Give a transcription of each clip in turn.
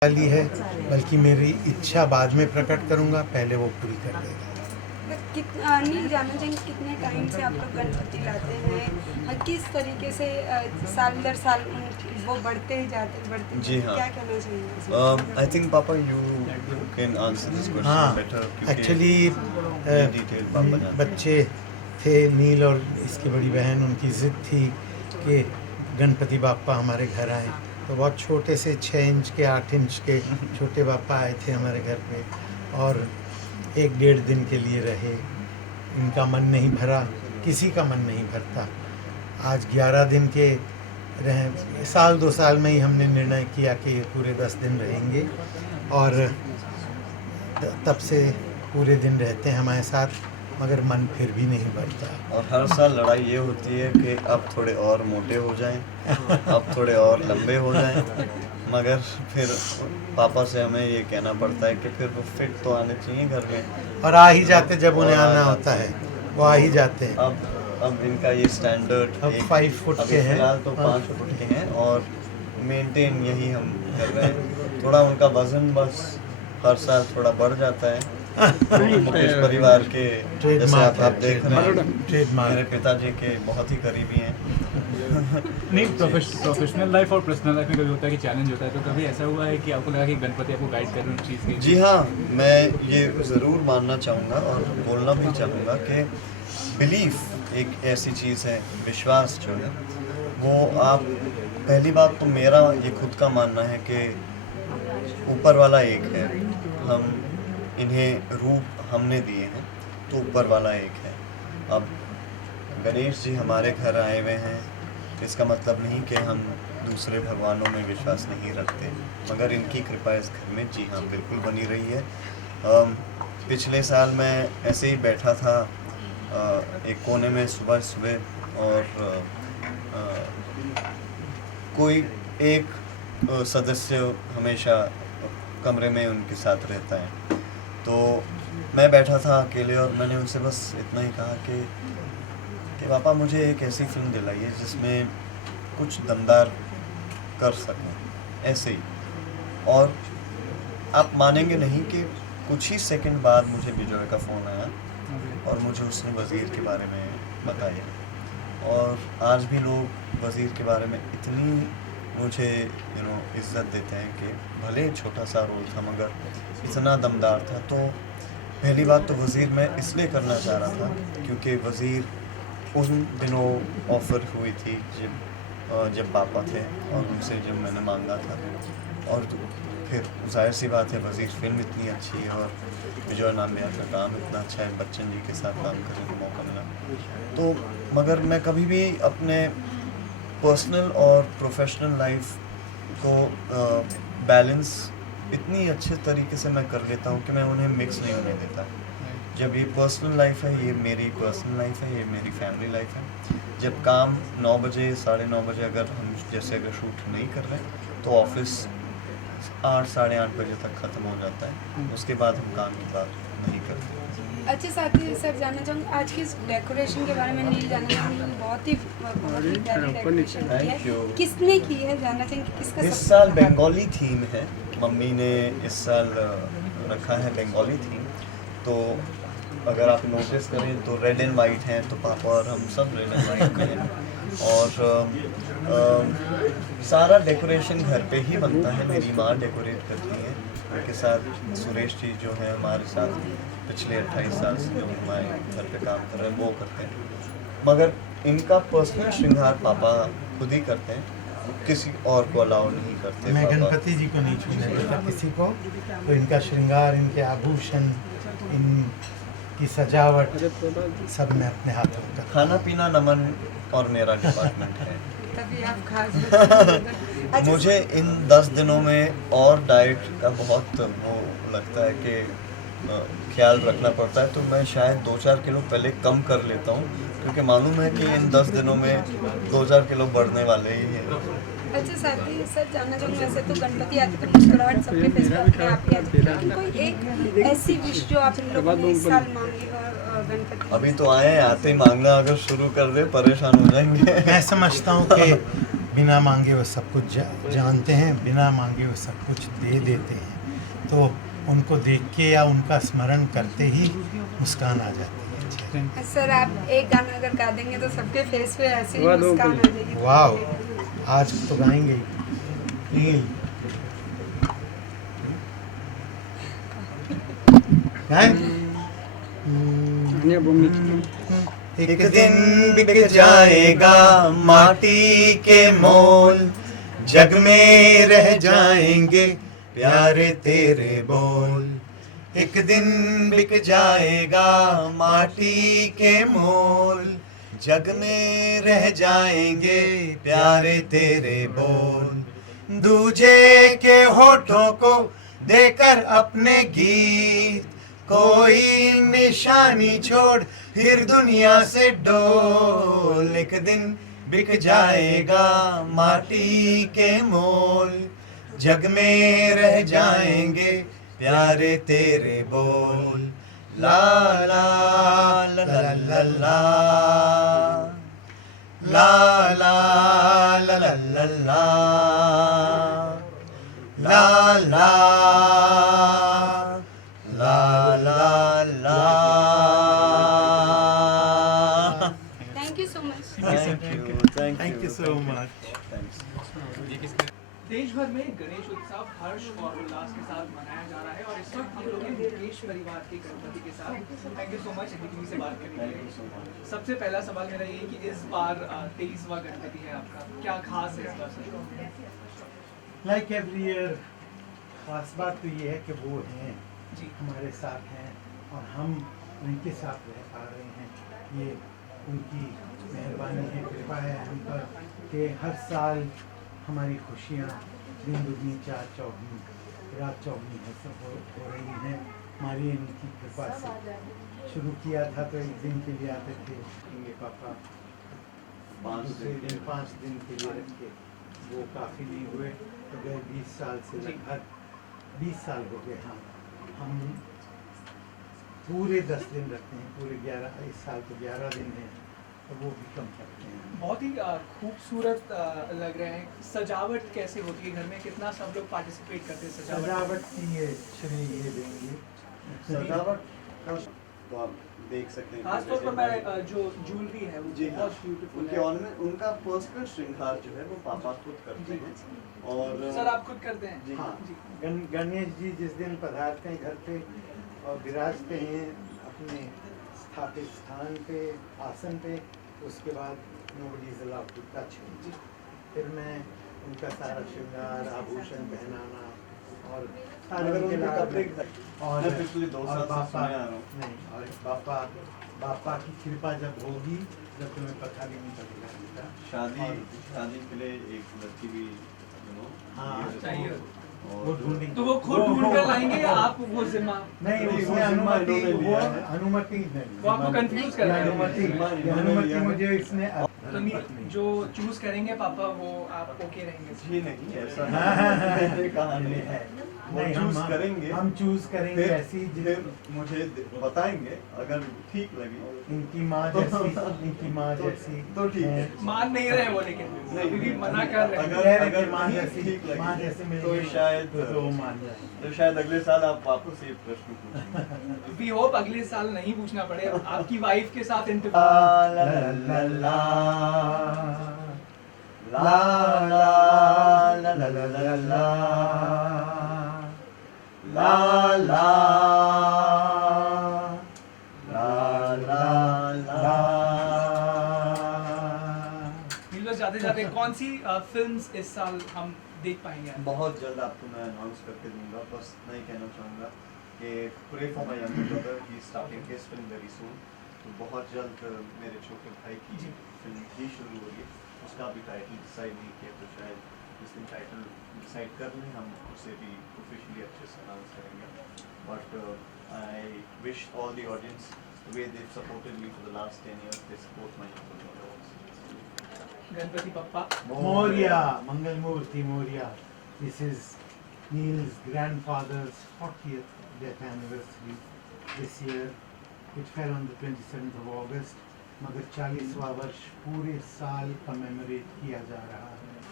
वाली है, बल्कि मेरी इच्छा बाद में प्रकट करूंगा, पहले वो पूरी कर देगा। नील जानना चाहेंगे कितने टाइम से आप लोग गणपति लाते हैं, किस तरीके से साल दर साल वो बढ़ते ही जाते जी हाँ। क्या कहना चाहिए? आई थिंक पापा यू कैन आंसर दिस हाँ, क्वेश्चन बेटर एक्चुअली डिटेल पापा जानते हैं। बच्चे थे, नील और इसकी बड़ी बहन, उनकी ज़िद थी कि गणपति बापा हमारे घर आए। तो बहुत छोटे से 6 इंच के 8 इंच के छोटे बापा आए थे हमारे घर पे और 1-1.5 दिन के लिए रहे। इनका मन नहीं भरा, किसी का मन नहीं भरता। आज 11 दिन के रहे, साल 2 साल में ही हमने निर्णय किया कि ये पूरे 10 दिन रहेंगे और तब से पूरे दिन रहते हैं हमारे साथ, मगर मन फिर भी नहीं भरता। और हर साल लड़ाई ये होती है कि अब थोड़े और मोटे हो जाएं, अब थोड़े और लंबे हो जाएं, मगर फिर पापा से हमें ये कहना पड़ता है कि फिर वो फिट तो आने चाहिए घर में। और आ ही जाते जब उन्हें आना होता है, वो आ ही जाते हैं। अब इनका ये स्टैंडर्ड अब 5 फुट के हैं, फिलहाल तो 5 फुट के हैं और मेंटेन यही हम कर रहे हैं। थोड़ा उनका वजन बस हर साल थोड़ा बढ़ जाता है। मुकेश परिवार के जैसे आप देख रहे हैं, मेरे पिताजी के बहुत ही करीबी हैं। नहीं, प्रोफेशनल लाइफ और पर्सनल लाइफ में कभी होता है कि चैलेंज होता है, तो कभी ऐसा हुआ है कि आपको लगा कि गणपति आपको गाइड कर रहे हैं चीज़ की? जी हाँ, मैं ये ज़रूर मानना चाहूँगा और बोलना भी चाहूँगा कि बिलीफ एक ऐसी चीज़ है, विश्वास जो है वो आप, पहली बात तो मेरा ये खुद का मानना है कि ऊपर वाला एक है, हम इन्हें रूप हमने दिए हैं तो ऊपर वाला एक है। अब गणेश जी हमारे घर आए हुए हैं, इसका मतलब नहीं कि हम दूसरे भगवानों में विश्वास नहीं रखते, मगर इनकी कृपा इस घर में जी हाँ बिल्कुल बनी रही है। पिछले साल मैं ऐसे ही बैठा था एक कोने में सुबह सुबह और कोई एक सदस्य हमेशा कमरे में उनके साथ रहता है, तो मैं बैठा था अकेले और मैंने उनसे बस इतना ही कहा कि पापा मुझे एक ऐसी फिल्म दिलाइए जिसमें कुछ दमदार कर सकूं, ऐसे ही। और आप मानेंगे नहीं कि कुछ ही सेकंड बाद मुझे विजय का फ़ोन आया और मुझे उसने वज़ीर के बारे में बताया। और आज भी लोग वज़ीर के बारे में इतनी मुझे इज़्ज़त देते हैं कि भले छोटा सा रोल था मगर इतना दमदार था। तो पहली बात तो वज़ीर मैं इसलिए करना चाह रहा था क्योंकि वज़ीर उन दिनों ऑफ़र हुई थी जब पापा थे और उनसे जब मैंने मांगा था। और फिर जाहिर सी बात है, वज़ीर फिल्म इतनी अच्छी है और विजय नाम्या का काम इतना अच्छा है, बच्चन जी के साथ काम करने का मौका मिला। तो मगर मैं कभी भी अपने पर्सनल और प्रोफेशनल लाइफ को बैलेंस इतनी अच्छे तरीके से मैं कर लेता हूँ कि मैं उन्हें मिक्स नहीं होने देता। जब ये पर्सनल लाइफ है, ये मेरी पर्सनल लाइफ है, ये मेरी फैमिली लाइफ है। जब काम 9 बजे 9:30 बजे अगर हम जैसे अगर शूट नहीं कर रहे तो ऑफिस 8 साढ़े 8 बजे तक ख़त्म हो जाता है, उसके बाद हम काम की बात नहीं करते। अच्छा, साथ ही सर जानना चाहूँगी आज की इस डेकोरेशन के बारे में। नील जानना चाहूँगी बहुत ही प्यारी डेकोरेशन की Thank you. है, किसने की है? जानना चाहेंगे किसका इस सबसे साल बड़ा बंगाली थीम है, मम्मी ने इस साल रखा है बंगाली थीम। तो अगर आप नोटिस करें तो रेड एंड वाइट हैं, तो पापा और हम सब रेड एंड वाइट में हैं। और सारा डेकोरेशन घर पे ही बनता है, मेरी माँ डेकोरेट करती है, उनके साथ सुरेश जी जो हैं हमारे साथ पिछले 28 साल से जो हमारे घर पे काम कर रहे हैं वो करते हैं। मगर इनका पर्सनल श्रृंगार पापा खुद ही करते हैं, किसी और को अलाउ नहीं करते। मैं पापा गणपति जी को नहीं छूने देता किसी को, तो इनका श्रृंगार, इनके आभूषण, इनकी सजावट सब मैं अपने हाथों में करता हूँ। खाना पीना नमन और मेरा डिपार्टमेंट है। तभी आप खास अच्छा, मुझे इन 10 दिनों में और डाइट का बहुत वो लगता है कि ख्याल रखना पड़ता है, तो मैं शायद 2-4 किलो पहले कम कर लेता हूँ क्योंकि मालूम है कि इन 10 दिनों में 2-4 किलो बढ़ने वाले ही हैं। अच्छा, साथ ही सर जानना चाहूँगी वैसे तो गणपति आते तो मुस्कुराहट सबके फेस पे अपने आप ही आती है, लेकिन कोई एक ऐसी विश जो आप इन लोगों ने इस साल मांगी हो गणपति? अभी तो आए हैं, आते ही मांगना अगर शुरू कर दे परेशान हो जाएंगे। मैं समझता हूँ कि बिना मांगे वो सब कुछ जानते हैं, बिना मांगे वो सब कुछ दे देते हैं। तो उनको देख के या उनका स्मरण करते ही मुस्कान आ जाती है। सर आप एक गाना अगर गा देंगे तो सबके फेस पे ऐसे ही मुस्कान आ जाएगी। वाओ, आज तो गाएंगे ही। नील गाएं? एक दिन बिक जाएगा माटी के मोल, जग में रह जाएंगे प्यारे तेरे बोल। एक दिन बिक जाएगा माटी के मोल, जग में रह जाएंगे प्यारे तेरे बोल। दूजे के होठों को देकर अपने गीत, कोई निशानी छोड़ फिर दुनिया से डोल। एक दिन बिक जाएगा माटी के मोल, जग में रह जाएंगे प्यारे तेरे बोल। ला ला ला ला ला ला ला ला ला ला ला ला ला ला ला ला। Thank you so much. Thank you so much. देश भर में गणेश उत्सव हर्ष और उल्लास के साथ मनाया जा रहा है और इस वक्त हम लोग हैं मुकेश परिवार के गणपति के साथ। Thank you so much Hindi से बात करने के लिए। सबसे पहला सवाल मेरा ये कि इस बार 23वां गणपति है आपका, क्या खास है इस बार? लाइक एवरी ईयर, खास बात तो ये है कि वो हैं जी हमारे साथ हैं और हम उनके साथ रह पा रहे हैं। ये उनकी मेहरबानी है, कृपा है हम पर कि हर साल हमारी खुशियाँ दिन दुगनी चार चौगनी रात चौगनी है सब हो रही हैं हमारी इनकी कृपा से। शुरू किया था तो एक दिन के लिए आते थे ये पापा, दूसरे दिन 5 दिन के लिए रखे, वो काफ़ी नहीं हुए तो गए 20 साल से, लगभग 20 साल हो गए। हम पूरे 10 दिन रखते हैं, पूरे 11, इस साल तो 11 दिन हैं तो वो भी कम करते हैं। बहुत ही खूबसूरत लग रहे हैं। सजावट कैसे होती है घर में, कितना सब लोग पार्टिसिपेट करते हैं सजावट की ये श्रेय ये देंगे। सजावट का तो आप देख सकते हैं। खासतौर पर मैं जो ज्वेलरी है वो जी हाँ, बहुत ब्यूटीफुल उनके है। ऑर्नामेंट, उनका पर्सनल श्रृंगार जो है वो पापा खुद करते हैं। और सर आप खुद करते हैं? जी हाँ, जी। गणेश जी जिस दिन पधारते हैं घर पे और विराजते हैं अपने स्थापित स्थान पे, आसन पे, उसके बाद nobody is allowed to touch him. फिर मैं उनका सारा श्रृंगार आभूषण पहनाना और सारे अगर उनके उनके लाड कपड़े में और मैं पिछले 2 साल से बापा सुने आ रहा हूँ। नहीं, और बापा की कृपा जब होगी जब तुम्हें पता भी नहीं पड़ेगा बेटा। शादी के लिए एक लड़की भी हाँ, चाहिए। वो ढूंढेंगे। तो वो खुद ढूंढ कर लाएंगे या आप वो जिम्मा? नहीं, नहीं, उसने वो जिम्मा अनुमति इन्होंने लिया है। अनुमति नहीं, वो आपको कंफ्यूज कर रहे हैं। ये अनुमति मुझे इसने तो जो चूज करेंगे पापा वो आप ओके रहेंगे? जी नहीं, ऐसा हाँ, नहीं कहानी है। वो नहीं, चूज करेंगे, हम चूज करेंगे फिर ऐसी फिर मुझे बताएंगे, अगर ठीक लगी इनकी माँ जैसी तो ठीक है। मान नहीं रहे वो, लेकिन अभी भी मना कर रहे हैं। अगर माँ ठीक जैसी लगी मिल तो गई शायद तो वो मान जाएंगे। तो शायद अगले साल आप वापस ये प्रश्न पूछेंगे। वी होप अगले साल नहीं पूछना पड़े। आपकी वाइफ के साथ ला इंतजार। ला ला ला ला ला ला ला ला ला ला ला ला ला जाते जाते कौन सी फिल्म्स इस साल हम देख पाएंगे? बहुत जल्द आपको मैं अनाउंस करके दूंगा। बस मैं ही कहना चाहूँगा कि pray for my younger brother, he is starting his film very soon. तो बहुत जल्द मेरे छोटे भाई की फिल्म ही शुरू होगी। उसका भी टाइटल डिसाइड नहीं किया, तो शायद इस दिन टाइटल डिसाइड कर लें, हम उसे भी ऑफिशियली अच्छे से अनाउंस करेंगे। But I wish all the audience the way they supported me for the last 10 years, they support my younger brother also. Ganpati papa Moria, Mangalmurti Moria. This is Neil's grandfather's 40th death anniversary this year. It fell on the 27th of August. मगर 40वां वर्ष पूरे साल commemorate किया जा रहा है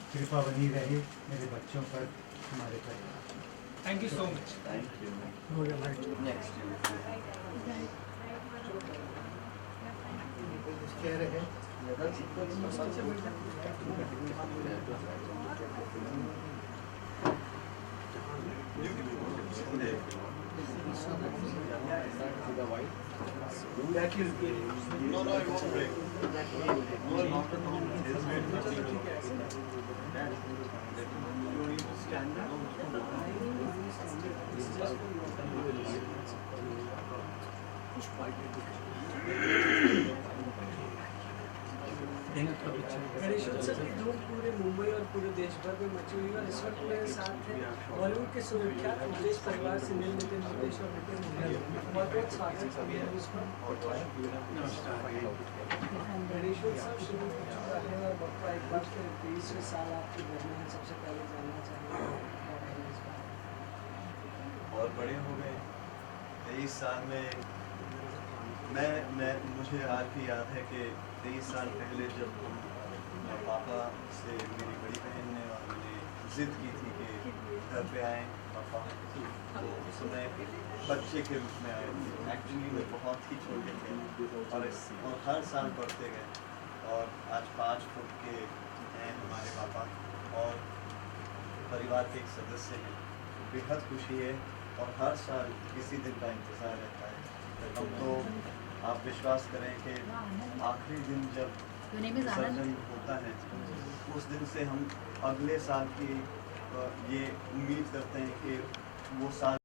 कृपा बनी रहे मेरे बच्चों पर, हमारे परिवार पर। Thank you so much. Thank you. कह रहे No, no, it won't break. No, not at all. It's made Ganeshotsav की धूम पूरे मुंबई और पूरे देश भर में मची हुई है और इस वक्त मेरे साथ है बॉलीवुड के सुविख्यात मुकेश परिवार से मिल लेते मुकेश और नितिन बहुत बहुत स्वागत है न्यूज़ पर। गणेशोत्सव शुरू हो चुका है और बप्पा एक बार फिर 23वें साल आपके घर में है। सबसे पहले जानना चाहेंगे और बड़े हो गए 23 साल में। मुझे आज भी याद है कि 23 साल पहले जब पापा से मेरी बड़ी बहन ने और मैंने जिद की थी कि घर पे आए पापा, तो उस समय बच्चे के रूप में आए थे। एक्चुअली में बहुत ही छोटे थे और हर साल बढ़ते गए और आज 5 फुट के हैं हमारे पापा और परिवार के एक सदस्य हैं। बेहद खुशी है और हर साल इसी दिन का इंतज़ार रहता है। हम तो आप विश्वास करें कि आखिरी दिन जब विसर्जन होता है उस दिन से हम अगले साल की ये उम्मीद करते हैं कि वो साल